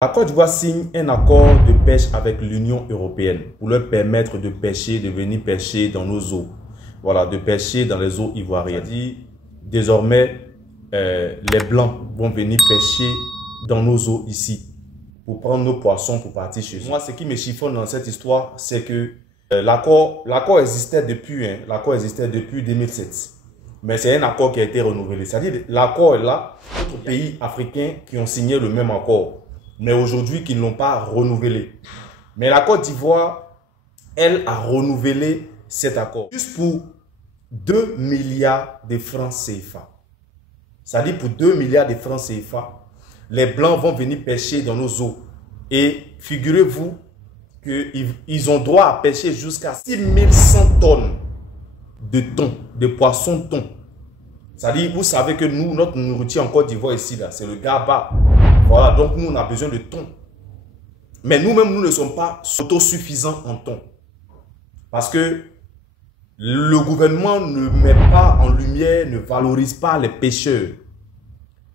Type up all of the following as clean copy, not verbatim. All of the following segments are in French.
La Côte d'Ivoire signe un accord de pêche avec l'Union européenne pour leur permettre de pêcher, de venir pêcher dans nos eaux. Voilà, de pêcher dans les eaux ivoiriennes. C'est-à-dire, désormais, les Blancs vont venir pêcher dans nos eaux ici pour prendre nos poissons pour partir chez eux. Moi, ce qui me chiffonne dans cette histoire, c'est que l'accord existait depuis 2007. Mais c'est un accord qui a été renouvelé. C'est-à-dire, l'accord est là, d'autres pays africains qui ont signé le même accord, mais aujourd'hui qui ne l'ont pas renouvelé. Mais la Côte d'Ivoire, elle a renouvelé cet accord. Juste pour 2 milliards de francs CFA. C'est-à-dire pour 2 milliards de francs CFA, les Blancs vont venir pêcher dans nos eaux. Et figurez-vous qu'ils ont droit à pêcher jusqu'à 6100 tonnes de thon, de poissons thon. C'est-à-dire, vous savez que nous, notre nourriture en Côte d'Ivoire ici, c'est le gaba. Voilà, donc nous, on a besoin de thon. Mais nous-mêmes, nous ne sommes pas autosuffisants en thon. Parce que le gouvernement ne met pas en lumière, ne valorise pas les pêcheurs.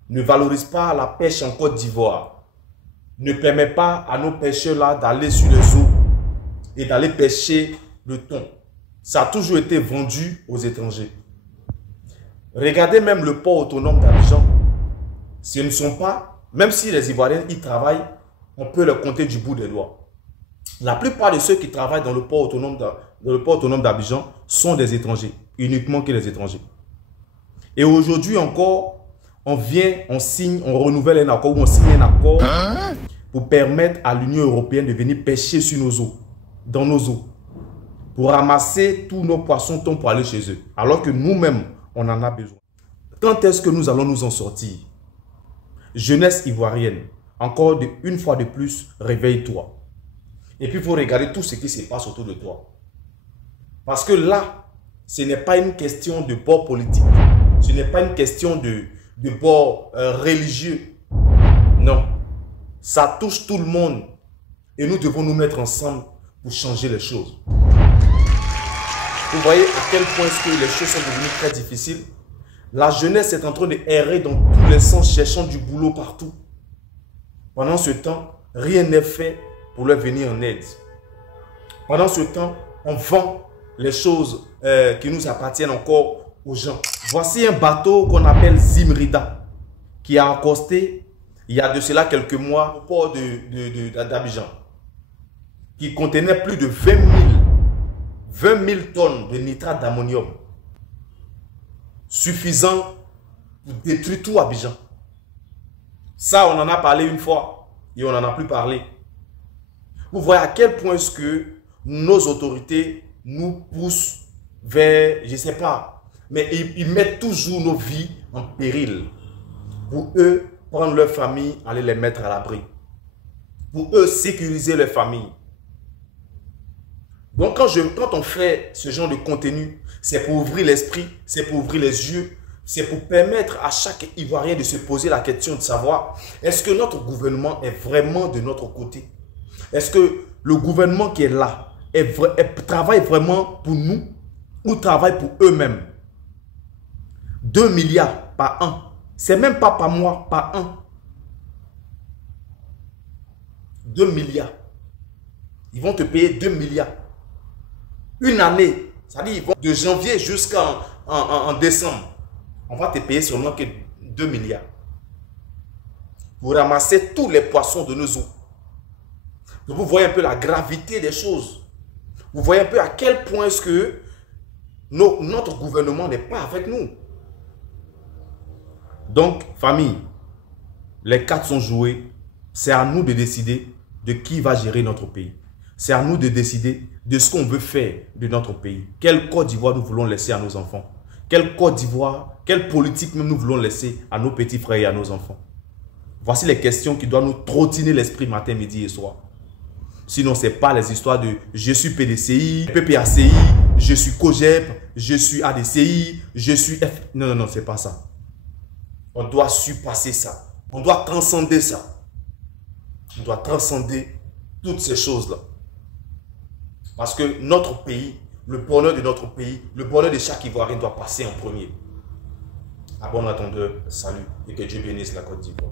Ne valorise pas la pêche en Côte d'Ivoire. Ne permet pas à nos pêcheurs-là d'aller sur les eaux et d'aller pêcher le thon. Ça a toujours été vendu aux étrangers. Regardez même le port autonome d'Abidjan. Ce ne sont pas, même si les Ivoiriens y travaillent, on peut les compter du bout des doigts. La plupart de ceux qui travaillent dans le port autonome d'Abidjan sont des étrangers, uniquement que les étrangers. Et aujourd'hui encore, on signe, on renouvelle un accord, ou on signe un accord pour permettre à l'Union européenne de venir pêcher sur nos eaux, dans nos eaux, pour ramasser tous nos poissons thon pour aller chez eux, alors que nous-mêmes, on en a besoin. Quand est-ce que nous allons nous en sortir? Jeunesse ivoirienne, encore une fois de plus, réveille-toi. Et puis, il faut regarder tout ce qui se passe autour de toi. Parce que là, ce n'est pas une question de bord politique. Ce n'est pas une question de bord religieux. Non. Ça touche tout le monde. Et nous devons nous mettre ensemble pour changer les choses. Vous voyez à quel point est-ce que les choses sont devenues très difficiles. La jeunesse est en train de errer dans tous les sens, cherchant du boulot partout. Pendant ce temps, rien n'est fait pour leur venir en aide. Pendant ce temps, on vend les choses qui nous appartiennent encore aux gens. Voici un bateau qu'on appelle Zimrida, qui a accosté il y a de cela quelques mois au port d'Abidjan, qui contenait plus de 20 000 tonnes de nitrate d'ammonium, suffisant pour détruire tout Abidjan. Ça, on en a parlé une fois et on n'en a plus parlé. Vous voyez à quel point est-ce que nos autorités nous poussent vers, je ne sais pas, mais ils mettent toujours nos vies en péril. Pour eux, prendre leur famille, aller les mettre à l'abri. Pour eux, sécuriser leur famille. Donc, quand on fait ce genre de contenu, c'est pour ouvrir l'esprit, c'est pour ouvrir les yeux, c'est pour permettre à chaque Ivoirien de se poser la question de savoir, est-ce que notre gouvernement est vraiment de notre côté? Est-ce que le gouvernement qui est là travaille vraiment pour nous ou travaille pour eux-mêmes? 2 milliards par an. C'est même pas par mois, par an. 2 milliards. Ils vont te payer 2 milliards. Une année. C'est-à-dire, ils vont de janvier jusqu'en décembre. On va te payer seulement que 2 milliards. Pour ramasser tous les poissons de nos eaux. Donc, vous voyez un peu la gravité des choses. Vous voyez un peu à quel point est-ce que notre gouvernement n'est pas avec nous. Donc, famille, les cartes sont jouées. C'est à nous de décider de qui va gérer notre pays. C'est à nous de décider de ce qu'on veut faire de notre pays. Quelle Côte d'Ivoire nous voulons laisser à nos enfants. Quelle Côte d'Ivoire, quelle politique même nous voulons laisser à nos petits frères et à nos enfants. Voici les questions qui doivent nous trottiner l'esprit matin, midi et soir. Sinon, ce n'est pas les histoires de je suis PDCI, PPACI, je suis COGEP, je suis ADCI, je suis F. Non, non, non, ce n'est pas ça. On doit surpasser ça. On doit transcender ça. On doit transcender toutes ces choses-là. Parce que notre pays, le bonheur de notre pays, le bonheur de chaque Ivoirien doit passer en premier. À bon entendeur, salut et que Dieu bénisse la Côte d'Ivoire.